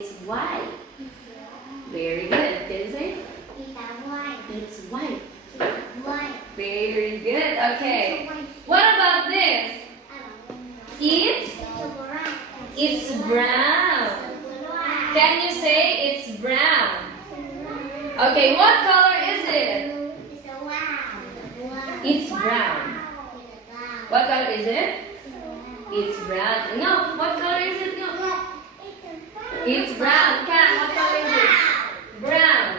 It's white. Very good. Can you say? It's white. Very good. Okay. What about this? It's brown. Can you say it's brown? Okay, what color is it? It's brown. What color is it? It's brown. No, what color is it? No. It's brown. Cat, what color is it? Brown.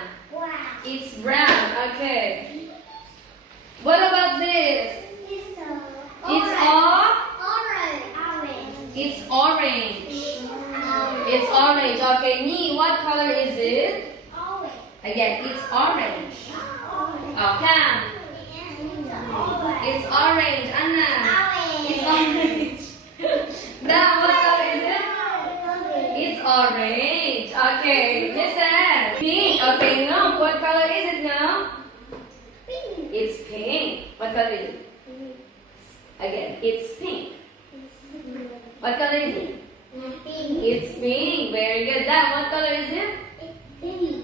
It's brown. Okay. What about this? It's orange. It's orange. Okay, me, what color is it? Again, it's orange. Oh, Cam. It's orange. Anna. It's orange. Now, what color is it? It's orange. Okay, listen. Pink. Okay, no. What color is it now? It's pink. What color is it? Again, it's pink. What color is it? It's pink. Very good. Dad, what color is it?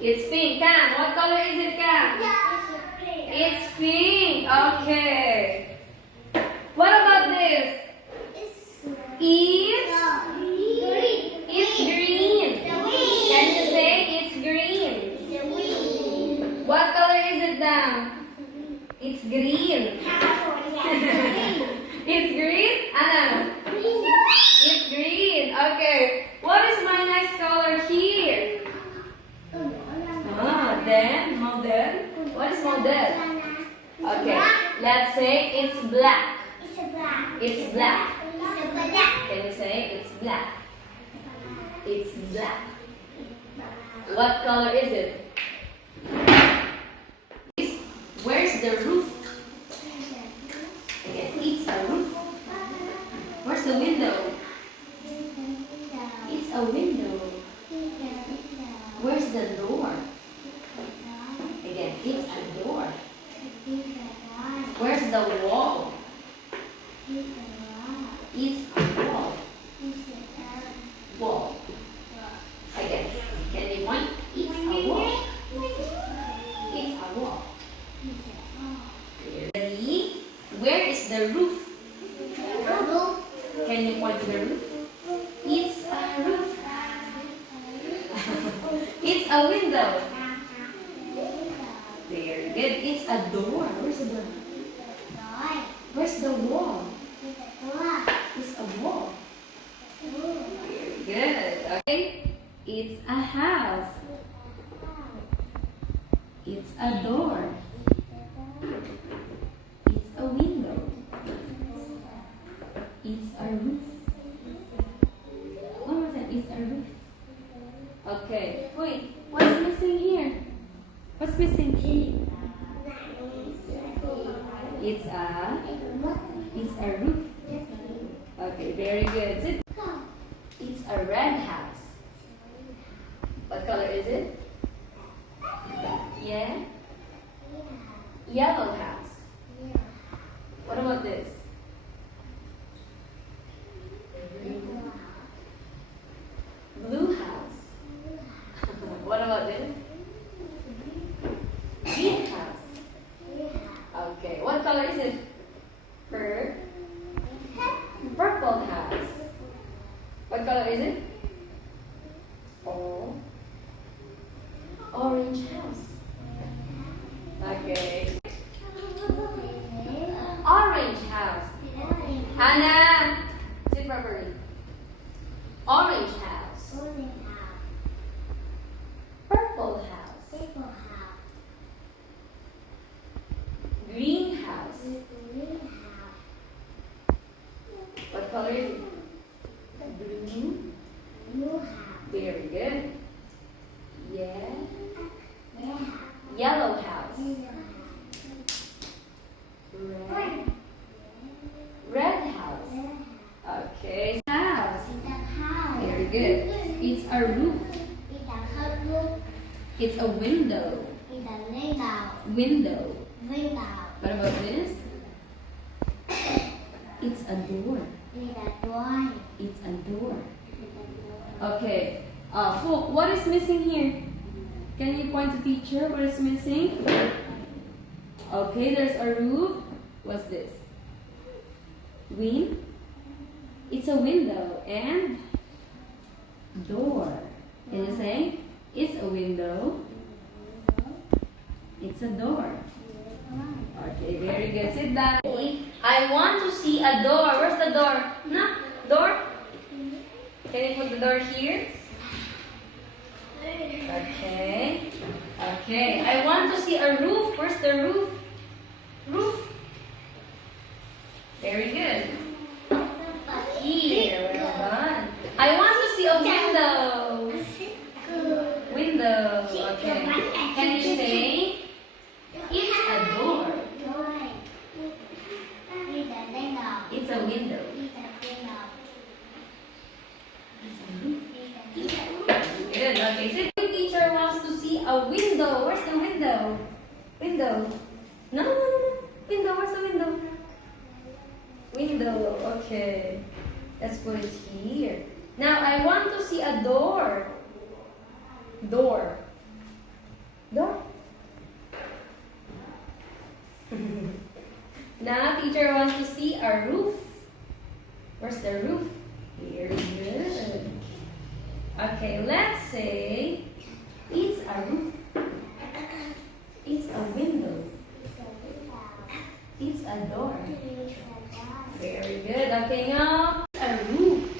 It's pink. Cam, what color is it, Cam? It's pink. Okay. What about this? It's green. Can you say it's green? What color is it now? It's green. It's green? Anna? It's green. Okay. What is my next color here? Then? What is modern? Okay. Let's say it's black. It's black. Can you say it's black? It's black. What color is it? Where's the roof? Again, it's a roof. Where's the window? It's a window. Where's the door? Again, it's a door. Where's the wall? It's a wall. Wall. Again, can you point? It's a wall. It's a wall. Ready? Where is the roof? Can you point to the roof? It's a roof. It's a window. Very good. It's a door. Where's the door? Where's the wall? It's a wall. Very good. Okay. It's a house. It's a door. It's a window. It's a roof. One more time. It's a roof. Okay. Wait. What's missing here? What's missing here? It's a roof. Okay, very good. Sit. It's a red house. What color is it? Yeah? Yellow house. What about this? Blue house. What about this? Green house. Okay, what color is it? Purple house. What color is it? Orange house. Okay. Orange house. Anna, sit properly. Orange house. Purple house. Green house. What color is it? Blue. Very good. Yeah. Yellow house. Red house. Okay. House. Very good. It's a roof. It's a window. Window. What about this? It's a door. It's a door. Okay. Hope, what is missing here? Can you point to teacher? What is missing? Okay, there's a roof. What's this? Win? It's a window. And door. Can you say? It's a window. It's a door. Okay, very good. Sit down. I want to see a door. Where's the door? No? Door? Can you put the door here? Okay. Okay. I want to see a roof. Where's the roof? Roof. Very good. Here. Well done. I want to see a window. Window. Okay. Can you say it's a door? It's a window. Good. Okay. So the teacher wants to see a window. Where's the window? Window. No, no, no, no. Window. Where's the window? Window. Okay. Let's put it here. Now I want to see a door. Door. Door. Now teacher wants to see a roof. Where's the roof? Very good. Okay, let's say it's a roof. It's a window. It's a door. Very good. Okay, now a roof.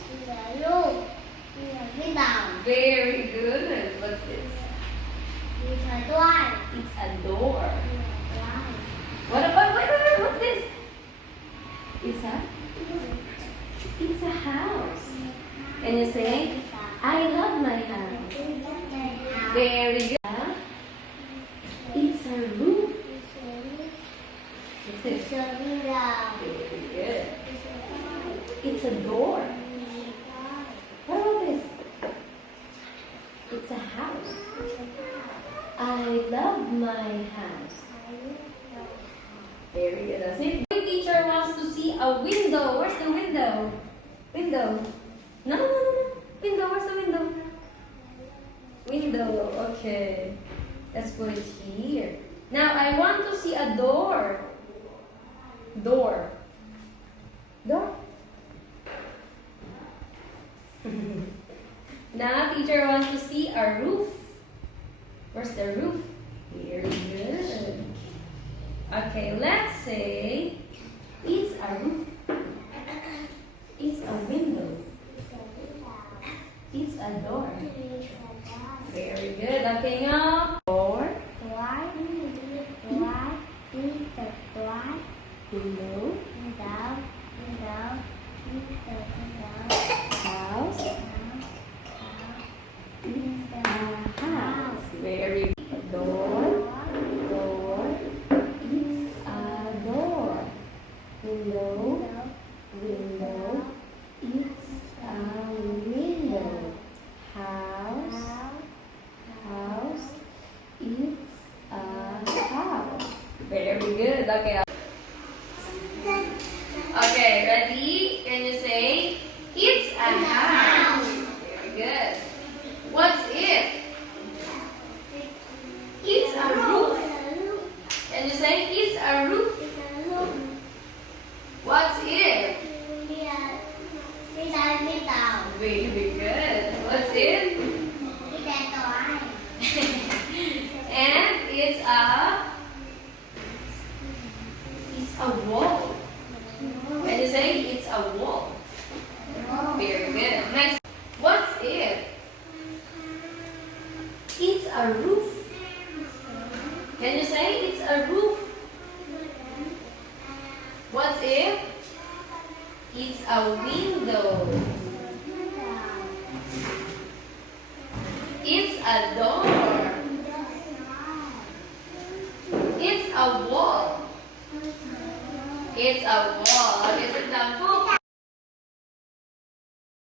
Very good. What's this? It's a door. What about, wait, what's this? It's a house. Can you say, I love my house? Very good. It's a roof. What's this? Very good. It's a door. What about this? It's a house. I love my house. Very good. That's it. The teacher wants to see a window. Where's the window? Window. No, no, no, no. Window. Where's the window? Window. Okay. Let's put it here. Now I want to see a door. Door. Door. Now teacher wants to see a roof. Where's the roof? Very good. Okay, let's say it's a roof. It's a window. It's a door. Very good. Okay, now door. Window. House. House. Very good. Door. Door. It's a door. Window. Window. It's a window. House. House. It's a house. Very good. Okay. Okay, ready? Can you say it's a house? Very good. What's it? It's a roof. Can you say it's a roof? What's it? Very good. What's it? And it's a wall. Can you say it's a wall? Very good. Next, what's it? It's a roof. Can you say it's a roof? What's it? It's a window. It's a door. It's a wall. It's a wall. Okay, sit down.